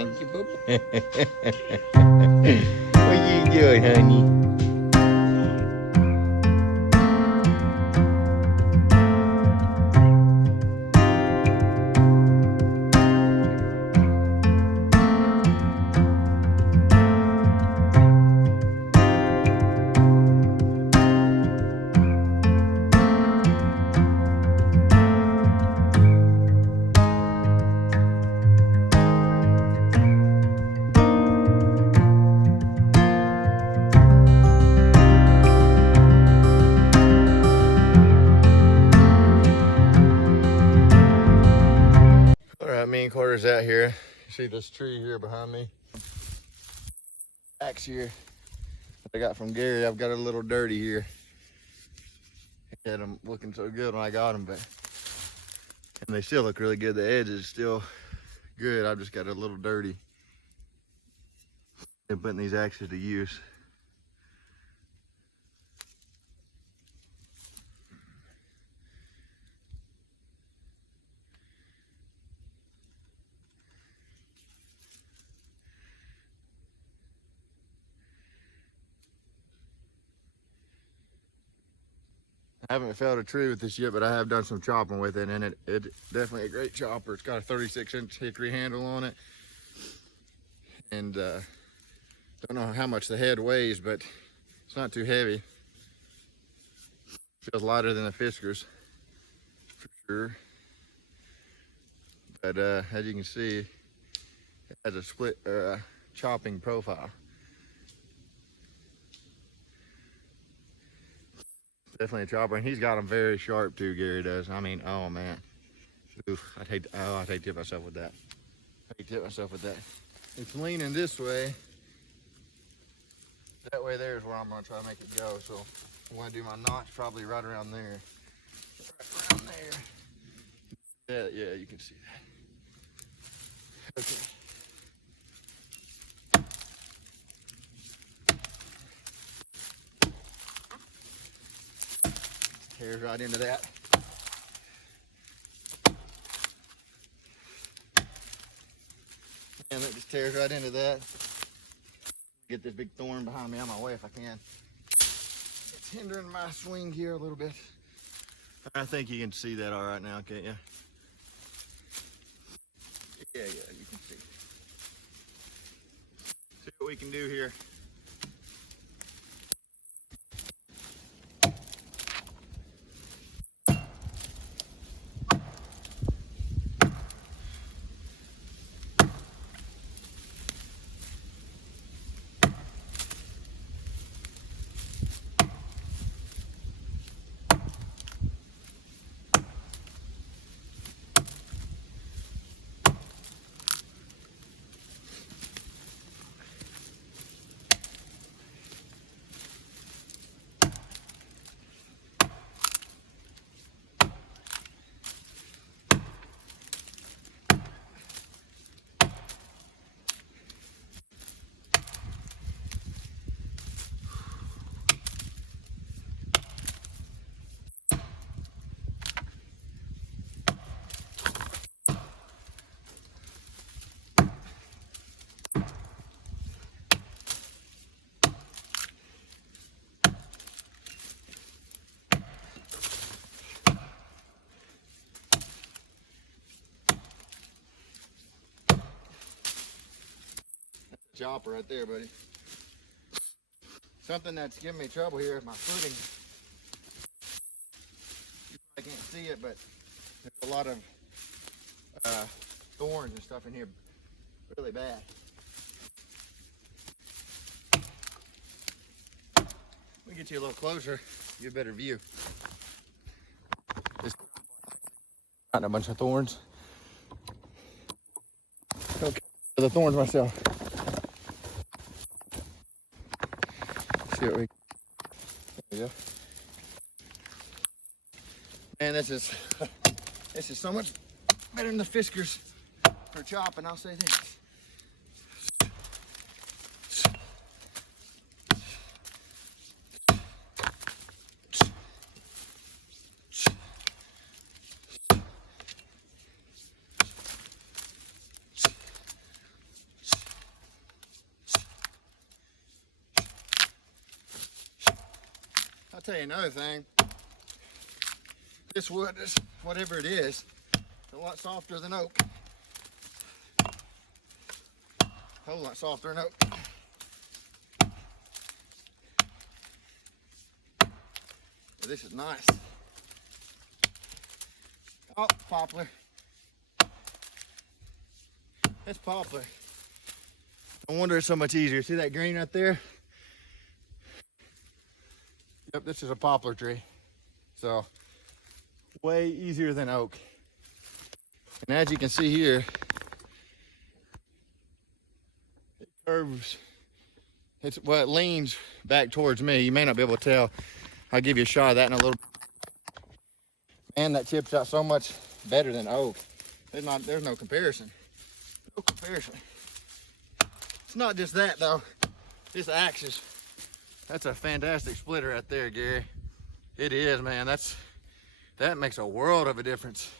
Thank you, Bubba. What you doing, honey? All right, main quarters out here. You see this tree here behind me? Axe here that I got from Gary. I've got a little dirty here. Had them looking so good when I got them, but and they still look really good. The edge is still good. I've just got a little dirty. And putting these axes to use. I haven't felled a tree with this yet, but I have done some chopping with it, and it's definitely a great chopper. It's got a 36-inch hickory handle on it, and don't know how much the head weighs, but it's not too heavy. Feels lighter than the Fiskars, for sure. But as you can see, it has a split chopping profile. Definitely a chopper, and he's got them very sharp too. Gary does. I mean, oh man, oof, I'd hate to hit myself with that. It's leaning this way. That way there is where I'm gonna try to make it go. So I want to do my notch probably right around there. Right around there. Yeah, you can see that. Okay. Tears right into that. And it just tears right into that. Get this big thorn behind me out of my way if I can. It's hindering my swing here a little bit. I think you can see that all right now, can't you? Yeah, you can see. See what we can do here. Chopper right there, buddy. Something that's giving me trouble here is my footing. You probably can't see it, but there's a lot of thorns and stuff in here, really bad. Let me get you a little closer, get a better view. Just got a bunch of thorns. Okay, the thorns myself. See what we. There we go. Man, this is so much better than the Fiskars for chopping. I'll say this. tell you another thing. This wood is, whatever it is, a lot softer than oak. A whole lot softer than oak. But this is nice. Oh, poplar. That's poplar. No wonder it's so much easier. See that green right there? Yep, this is a poplar tree. So, way easier than oak. And as you can see here, it curves. It leans back towards me. You may not be able to tell. I'll give you a shot of that in a little bit. Man, that chips out so much better than oak. There's no comparison. No comparison. It's not just that though. This axis, that's a fantastic splitter right there, Gary. It is, man. That makes a world of a difference.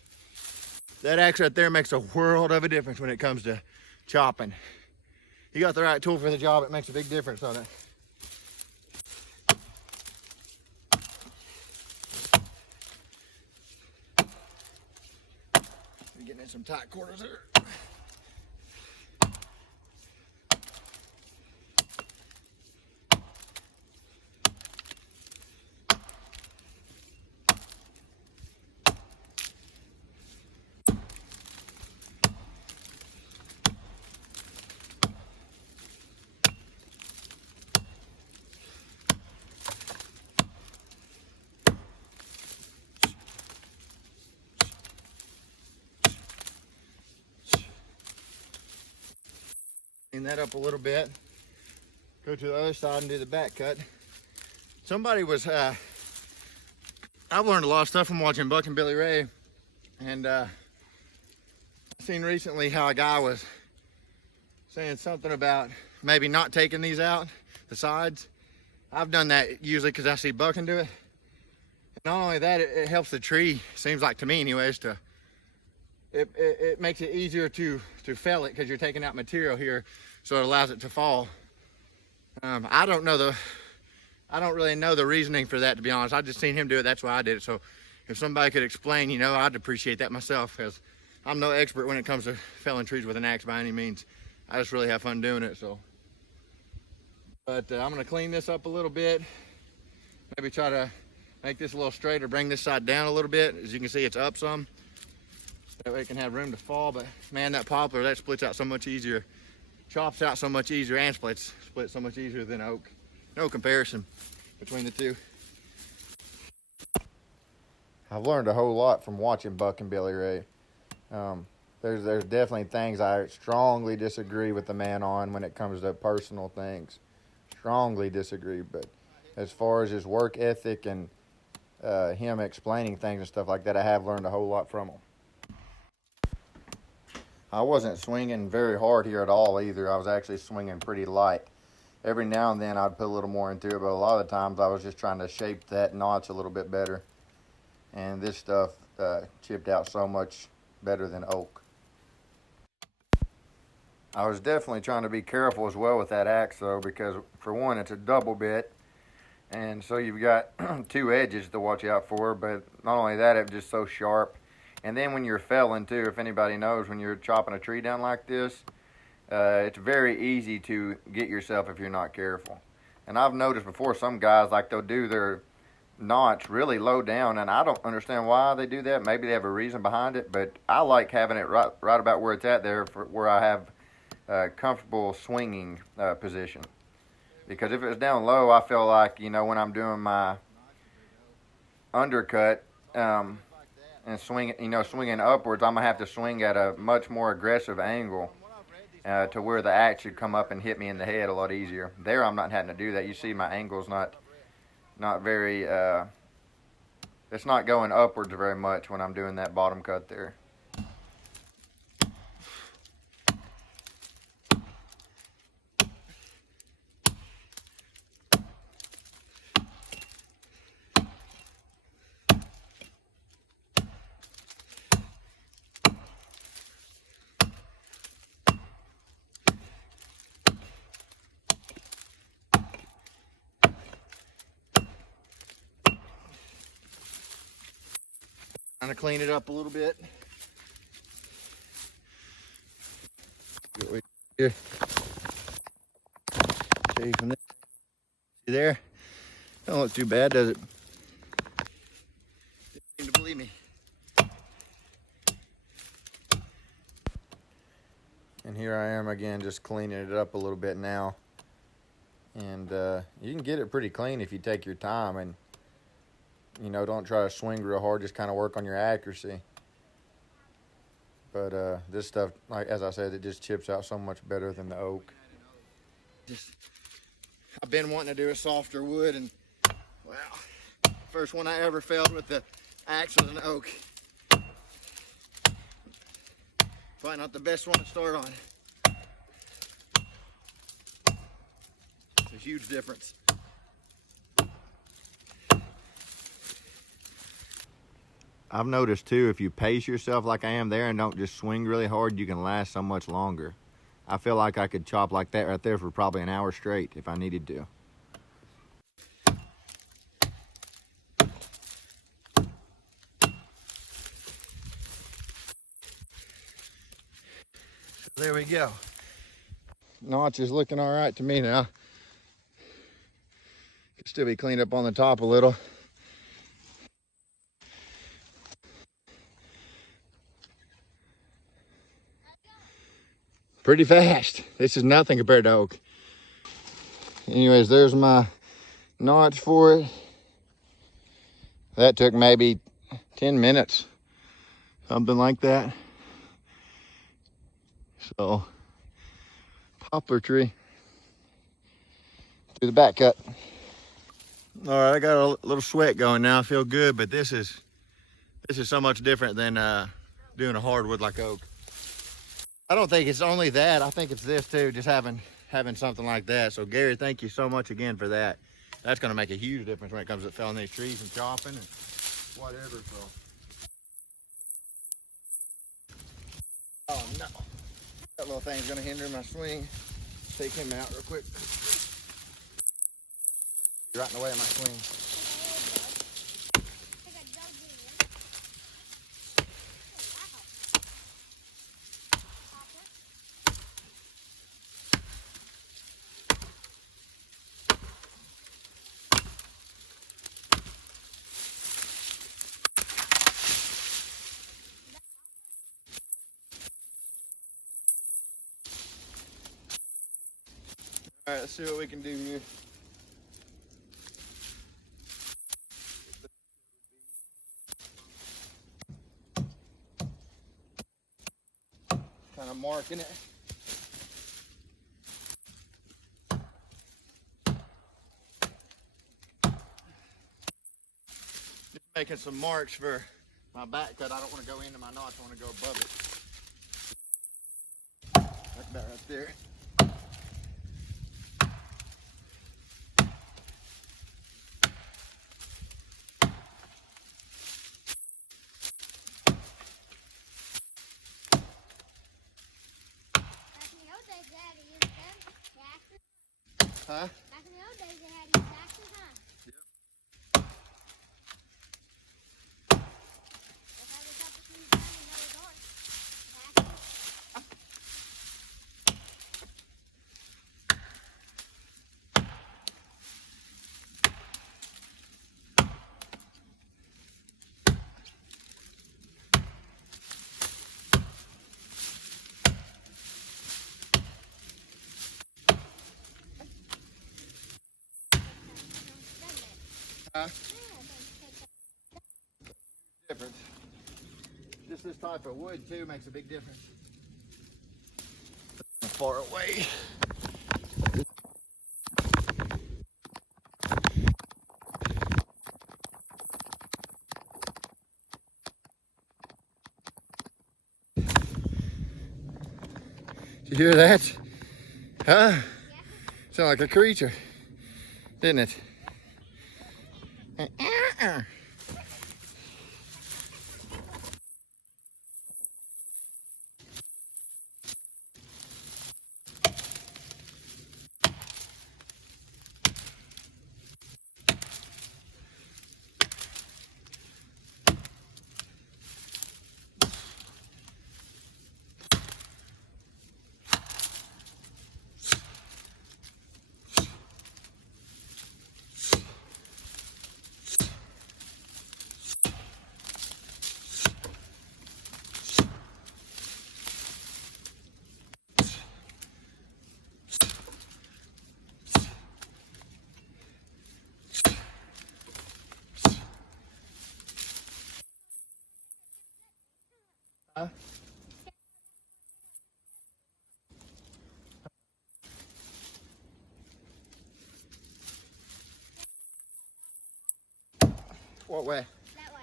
That axe right there makes a world of a difference when it comes to chopping. You got the right tool for the job, it makes a big difference on it. You're getting in some tight quarters there. Clean that up a little bit. Go to the other side and do the back cut. Somebody was, I've learned a lot of stuff from watching Buck and Billy Ray. And I've seen recently how a guy was saying something about maybe not taking these out, the sides. I've done that usually because I see Buck and do it. And not only that, it helps the tree, seems like to me anyways, it makes it easier to fell it because you're taking out material here, so it allows it to fall. I don't really know the reasoning for that, to be honest. I just seen him do it, that's why I did it. So if somebody could explain, I'd appreciate that myself, because I'm no expert when it comes to felling trees with an axe by any means. I just really have fun doing it. So, but I'm gonna clean this up a little bit. Maybe try to make this a little straighter, bring this side down a little bit. As you can see, it's up some. That way it can have room to fall. But man, that poplar, that splits out so much easier, chops out so much easier, and splits so much easier than oak. No comparison between the two. I've learned a whole lot from watching Buck and Billy Ray. There's definitely things I strongly disagree with the man on when it comes to personal things. Strongly disagree, but as far as his work ethic and him explaining things and stuff like that, I have learned a whole lot from him. I wasn't swinging very hard here at all either. I was actually swinging pretty light. Every now and then I'd put a little more into it, but a lot of the times I was just trying to shape that notch a little bit better. And this stuff chipped out so much better than oak. I was definitely trying to be careful as well with that axe though, because for one, it's a double bit. And so you've got two edges to watch out for, but not only that, it's just so sharp. And then when you're felling too, if anybody knows, when you're chopping a tree down like this, it's very easy to get yourself if you're not careful. And I've noticed before some guys, like they'll do their notch really low down, and I don't understand why they do that. Maybe they have a reason behind it, but I like having it right about where it's at there, for where I have comfortable swinging position. Because if it was down low, I feel like, when I'm doing my undercut, and swinging upwards, I'm gonna have to swing at a much more aggressive angle to where the axe should come up and hit me in the head a lot easier. There, I'm not having to do that. You see, my angle's not very. It's not going upwards very much when I'm doing that bottom cut there. Kind of clean it up a little bit. Here. Show you from there. See there? Don't look too bad, does it? Didn't seem to believe me. And here I am again, just cleaning it up a little bit now. And you can get it pretty clean if you take your time and, you know, don't try to swing real hard, just kind of work on your accuracy. But this stuff, like as I said, it just chips out so much better than the oak. I've been wanting to do a softer wood, and well, first one I ever felled with the axe was an oak. Probably not the best one to start on. It's a huge difference. I've noticed too, if you pace yourself like I am there and don't just swing really hard, you can last so much longer. I feel like I could chop like that right there for probably an hour straight if I needed to. There we go. Notch is looking all right to me now. Could still be cleaned up on the top a little. Pretty fast. This is nothing compared to oak. Anyways, there's my notch for it. That took maybe 10 minutes, something like that. So, poplar tree through the back cut. All right, I got a little sweat going now. I feel good, but this is so much different than doing a hardwood like oak. I don't think it's only that. I think it's this too, just having something like that. So Gary, thank you so much again for that. That's gonna make a huge difference when it comes to felling these trees and chopping and whatever. So. Oh no, that little thing's gonna hinder my swing. Take him out real quick. You're right in the way of my swing. All right, let's see what we can do here. Kind of marking it. Just making some marks for my back cut. I don't want to go into my notch, I want to go above it. That's about right there. Huh? Back in the old days, they had these axes, huh? Yep. That's how they cut the trees down and they were dark. Difference. Just this type of wood too makes a big difference. Far away. Did you hear that? Huh? Sound like a creature, didn't it? What way? That way.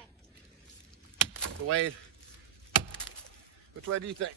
The way. Which way do you think?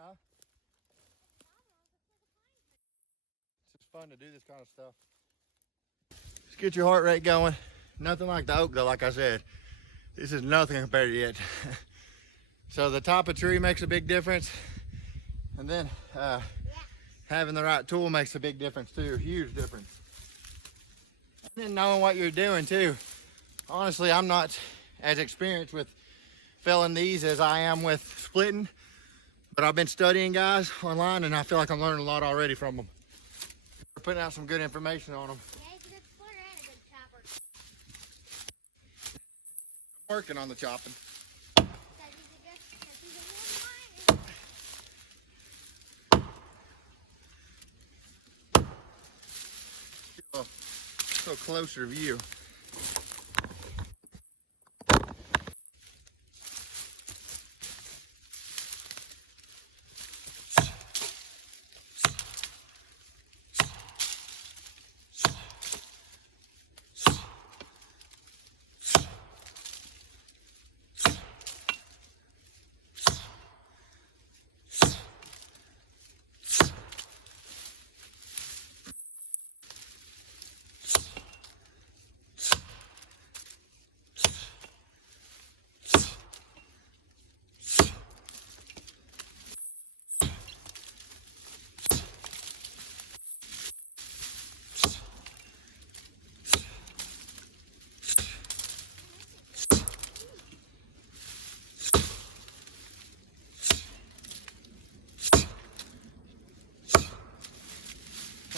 Huh? It's just fun to do this kind of stuff. Just get your heart rate going. Nothing like the oak though, like I said. This is nothing compared to it. So the top of the tree makes a big difference. And then having the right tool makes a big difference too, a huge difference. And then knowing what you're doing too. Honestly, I'm not as experienced with felling these as I am with splitting, but I've been studying guys online and I feel like I'm learning a lot already from them. We're putting out some good information on them. Yeah, he's a good splitter and a good chopper. I'm working on the chopping. So closer view.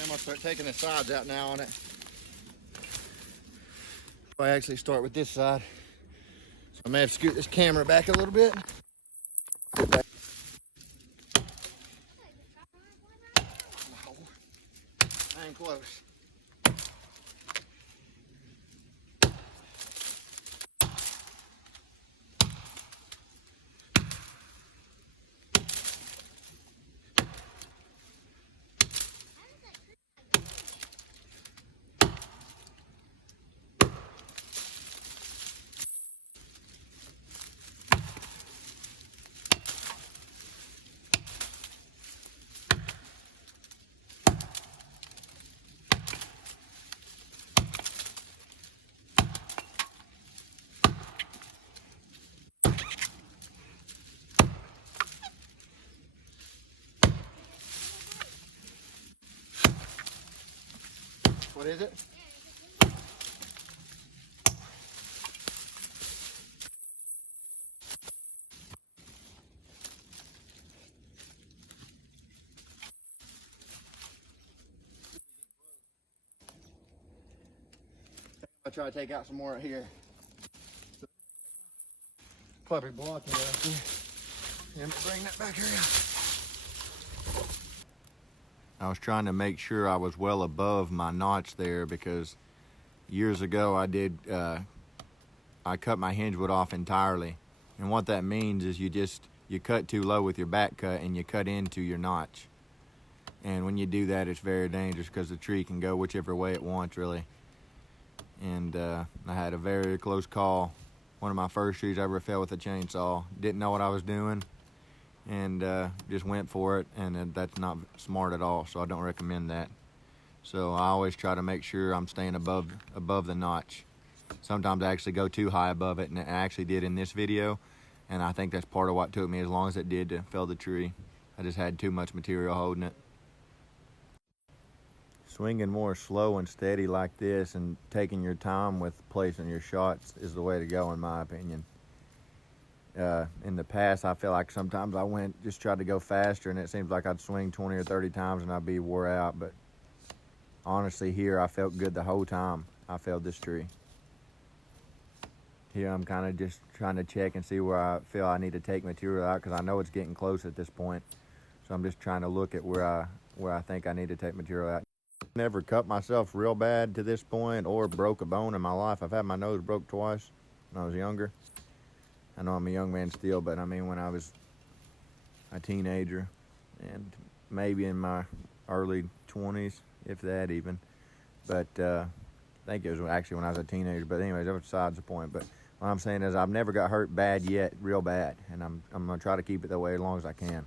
I'm gonna start taking the sides out now on it. I actually start with this side. So I may have to scoot this camera back a little bit. No, I ain't close. What is it? I'll try to take out some more right here. Probably blocking it up here. Let me bring that back here. I was trying to make sure I was well above my notch there because years ago I cut my hinge wood off entirely. And what that means is you cut too low with your back cut and you cut into your notch. And when you do that, it's very dangerous because the tree can go whichever way it wants, really. And I had a very close call. One of my first trees I ever fell with a chainsaw. Didn't know what I was doing. and just went for it, and that's not smart at all, so I don't recommend that. So I always try to make sure I'm staying above the notch. Sometimes I actually go too high above it, and I actually did in this video, and I think that's part of what took me as long as it did to fell the tree. I just had too much material holding it. Swinging more slow and steady like this and taking your time with placing your shots is the way to go, in my opinion. In the past, I feel like sometimes I just tried to go faster, and it seems like I'd swing 20 or 30 times and I'd be wore out. But honestly, here I felt good the whole time I felled this tree. Here I'm kind of just trying to check and see where I feel I need to take material out, because I know it's getting close at this point. So I'm just trying to look at where I think I need to take material out. Never cut myself real bad to this point or broke a bone in my life. I've had my nose broke twice when I was younger. I know I'm a young man still, but I mean when I was a teenager and maybe in my early 20s, if that even. But I think it was actually when I was a teenager. But anyways, that was besides the point. But what I'm saying is I've never got hurt bad yet, real bad. And I'm going to try to keep it that way as long as I can.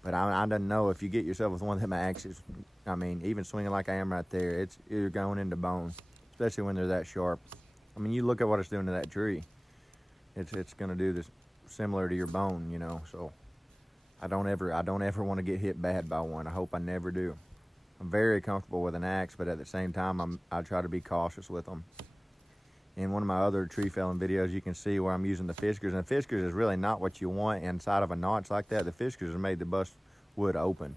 But I don't know, if you get yourself with one of them axes, I mean, even swinging like I am right there, you're going into bone, especially when they're that sharp. I mean, you look at what it's doing to that tree. It's going to do this similar to your bone, you know. So I don't ever want to get hit bad by one. I hope I never do. I'm very comfortable with an axe, but at the same time, I try to be cautious with them. In one of my other tree felling videos, you can see where I'm using the fiskars, and the fiskars is really not what you want inside of a notch like that. The fiskars are made to bust wood open.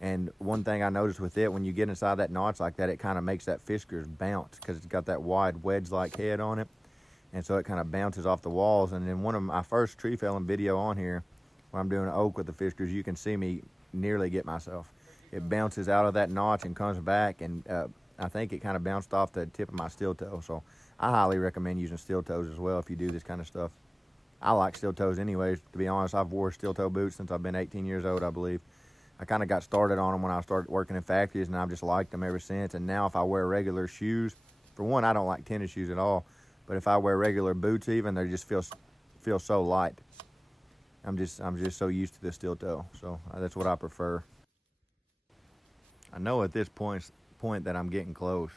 And one thing I noticed with it, when you get inside that notch like that, it kind of makes that fiskars bounce, because it's got that wide wedge-like head on it. And so it kind of bounces off the walls. And in one of my first tree felling video on here, where I'm doing an oak with the fiskars, you can see me nearly get myself. It bounces out of that notch and comes back, and I think it kind of bounced off the tip of my steel toe. So I highly recommend using steel toes as well if you do this kind of stuff. I like steel toes anyways. To be honest, I've wore steel toe boots since I've been 18 years old, I believe. I kind of got started on them when I started working in factories, and I've just liked them ever since. And now if I wear regular shoes, for one, I don't like tennis shoes at all, but if I wear regular boots even, they just feel so light. I'm just so used to the steel toe, so that's what I prefer. I know at this point that I'm getting close.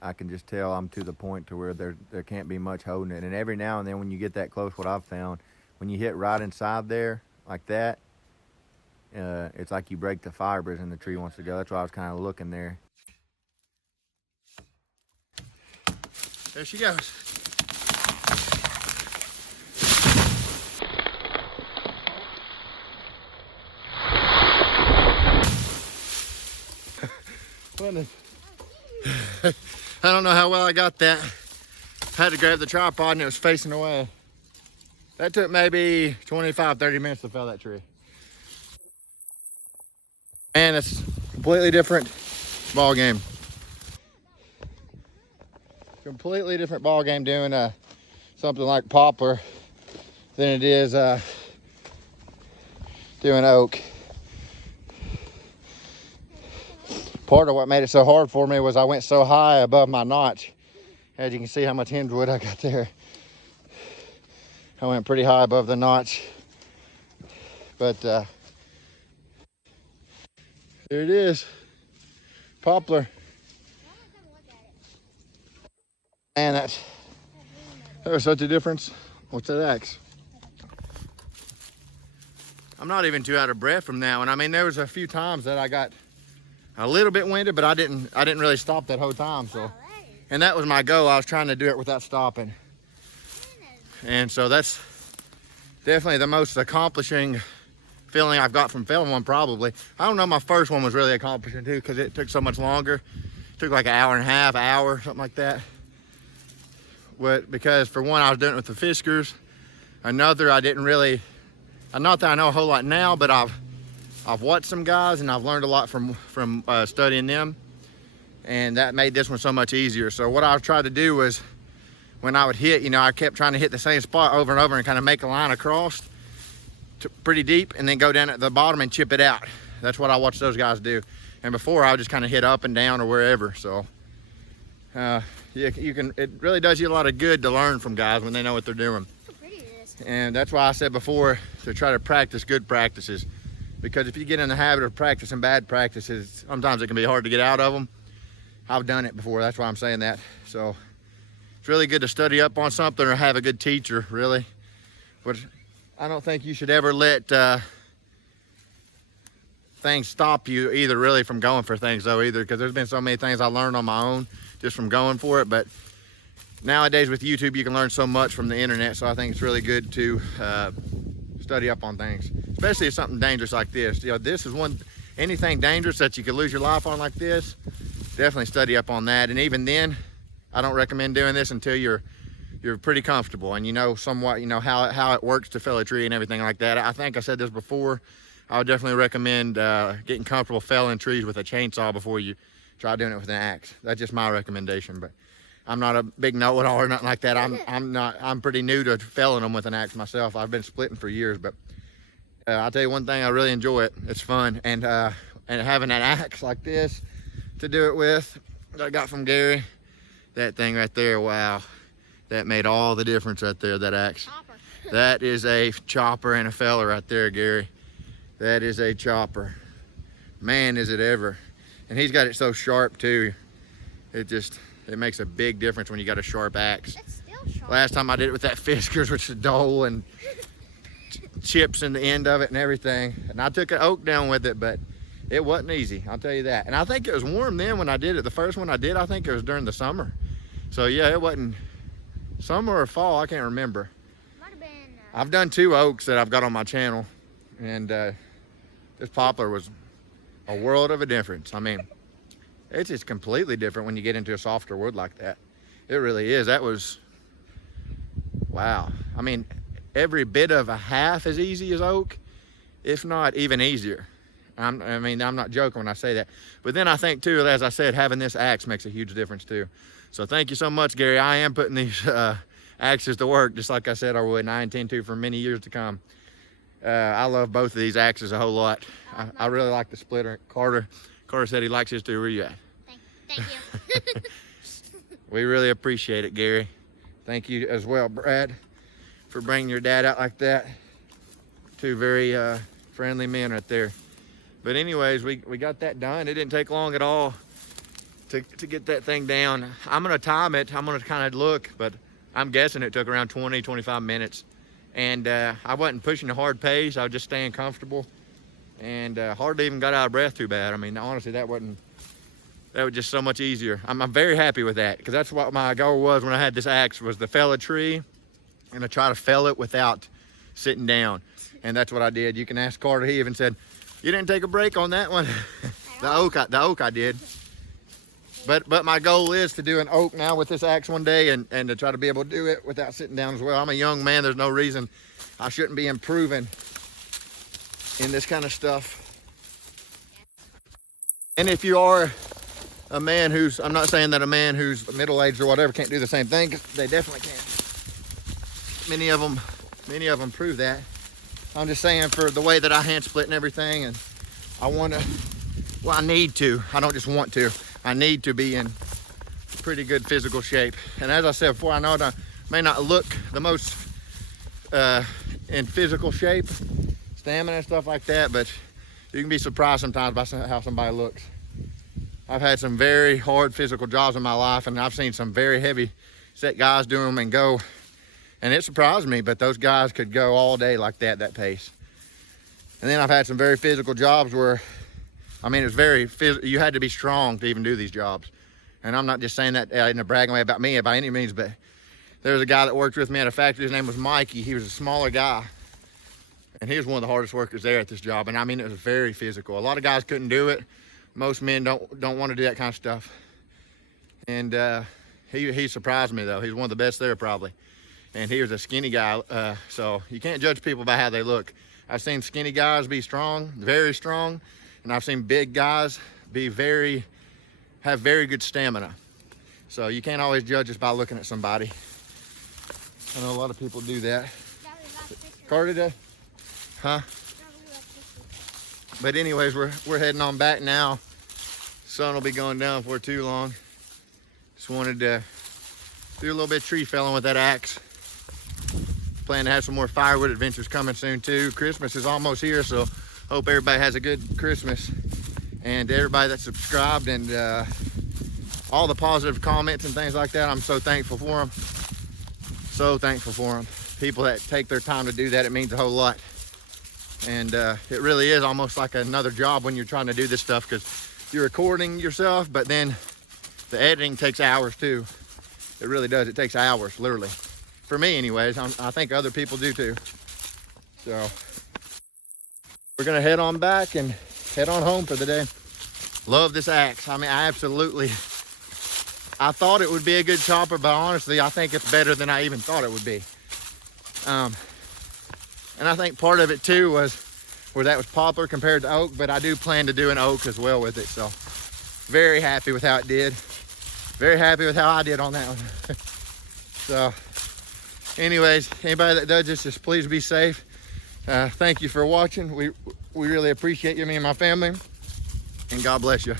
I can just tell I'm to the point to where there can't be much holding it. And every now and then when you get that close, what I've found, when you hit right inside there like that, it's like you break the fibers and the tree wants to go. That's why I was kind of looking there. There she goes. I don't know how well I got that. I had to grab the tripod and it was facing away. That took maybe 25, 30 minutes to fell that tree. And it's a completely different ball game. Completely different ball game doing something like poplar than it is doing oak. Part of what made it so hard for me was I went so high above my notch. As you can see how much hinged I got there. I went pretty high above the notch. But there it is. Poplar. Man, that was such a difference. What's that axe? I'm not even too out of breath from that one. I mean, there was a few times that I got a little bit winded, but I didn't really stop that whole time. So, and that was my goal. I was trying to do it without stopping. And so that's definitely the most accomplishing feeling I've got from felling one, probably. I don't know, my first one was really accomplishing too, because it took so much longer. It took like an hour and a half, hour, something like that. Because for one, I was doing it with the fiskars. Another, not that I know a whole lot now, but I've watched some guys and I've learned a lot from studying them, and that made this one so much easier. So what I tried to do was, when I would hit, I kept trying to hit the same spot over and over and kind of make a line across pretty deep, and then go down at the bottom and chip it out. That's what I watched those guys do. And before, I would just kind of hit up and down or wherever. So it really does you a lot of good to learn from guys when they know what they're doing. How pretty it is. And that's why I said before to try to practice good practices, because if you get in the habit of practicing bad practices, sometimes it can be hard to get out of them. I've done it before, that's why I'm saying that. So it's really good to study up on something or have a good teacher, really. But I don't think you should ever let things stop you either, really, from going for things though either, because there's been so many things I learned on my own just from going for it. But nowadays with YouTube, you can learn so much from the internet, so I think it's really good to study up on things, especially if something dangerous like this. You know, this is anything dangerous that you could lose your life on like this, definitely study up on that. And even then, I don't recommend doing this until you're pretty comfortable and you know somewhat, you know, how it works to fell a tree and everything like that. I think I said this before, I would definitely recommend getting comfortable felling trees with a chainsaw before you try doing it with an axe. That's just my recommendation, but I'm not a big know-it-all or nothing like that. I'm pretty new to felling them with an axe myself. I've been splitting for years, but I'll tell you one thing, I really enjoy it. It's fun, and having an axe like this to do it with, that I got from Gary, that thing right there, wow, that made all the difference right there, that axe. Chopper. That is a chopper and a feller right there, Gary. That is a chopper. Man, is it ever. And he's got it so sharp too. It makes a big difference when you got a sharp axe. That's still sharp. Last time I did it with that Fiskars, which is dull and chips in the end of it and everything. And I took an oak down with it, but it wasn't easy, I'll tell you that. And I think it was warm then when I did it. The first one I did, I think it was during the summer. So yeah, it wasn't summer or fall, I can't remember. Might have been. I've done 2 oaks that I've got on my channel, and this poplar was a world of a difference. I mean, it's just completely different when you get into a softer wood like that. It really is. That was, wow. I mean, every bit of a half as easy as oak, if not even easier. I'm not joking when I say that. But then I think too, as I said, having this axe makes a huge difference too. So thank you so much, Gary. I am putting these axes to work, just like I said I would, and I intend to for many years to come. I love both of these axes a whole lot. I really like the splitter. Carter said he likes his too. Where you at? Thank you. We really appreciate it, Gary. Thank you as well, Brad, for bringing your dad out like that. 2 very friendly men right there. But anyways, we got that done. It didn't take long at all to get that thing down. I'm gonna time it. I'm gonna kind of look, but I'm guessing it took around 20, 25 minutes. And I wasn't pushing a hard pace. I was just staying comfortable, and hardly even got out of breath too bad. I mean, honestly, that was just so much easier. I'm very happy with that, because that's what my goal was when I had this axe, was to fell a tree and to try to fell it without sitting down. And that's what I did. You can ask Carter. He even said, you didn't take a break on that one. the oak I did. But my goal is to do an oak now with this axe one day, and to try to be able to do it without sitting down as well. I'm a young man. There's no reason I shouldn't be improving in this kind of stuff. And if you are a man who's, I'm not saying that a man who's middle-aged or whatever can't do the same thing, 'cause they definitely can. Many of them prove that. I'm just saying, for the way that I hand split and everything, and I need to. I don't just want to. I need to be in pretty good physical shape. And as I said before, I know I may not look the most in physical shape, stamina and stuff like that, but you can be surprised sometimes by how somebody looks. I've had some very hard physical jobs in my life, and I've seen some very heavy set guys do them and go, and it surprised me, but those guys could go all day like that pace. And then I've had some very physical jobs where, I mean, it's very physical. You had to be strong to even do these jobs. And I'm not just saying that in a bragging way about me by any means, but there was a guy that worked with me at a factory. His name was Mikey. He was a smaller guy, and he was one of the hardest workers there at this job. And I mean, it was very physical. A lot of guys couldn't do it. Most men don't want to do that kind of stuff. And he surprised me though. He's one of the best there probably. And he was a skinny guy, so you can't judge people by how they look. I've seen skinny guys be strong, very strong, and I've seen big guys have very good stamina. So you can't always judge just by looking at somebody. I know a lot of people do that. Carter did? Huh? But anyways, we're heading on back now. Sun will be going down before too long. Just wanted to do a little bit of tree felling with that axe. Plan to have some more firewood adventures coming soon too. Christmas is almost here, so hope everybody has a good Christmas. And to everybody that subscribed and all the positive comments and things like that, I'm so thankful for them. So thankful for them. People that take their time to do that, it means a whole lot. And it really is almost like another job when you're trying to do this stuff, because you're recording yourself, but then the editing takes hours too. It really does. It takes hours, literally. For me anyways. I think other people do too. So we're gonna head on back and head on home for the day. Love this axe. I mean, I thought it would be a good chopper, but honestly, I think it's better than I even thought it would be. And I think part of it too was where that was poplar compared to oak, but I do plan to do an oak as well with it. So very happy with how it did. Very happy with how I did on that one. So anyways, anybody that does this, just please be safe. Thank you for watching. We really appreciate you, me and my family, and God bless you.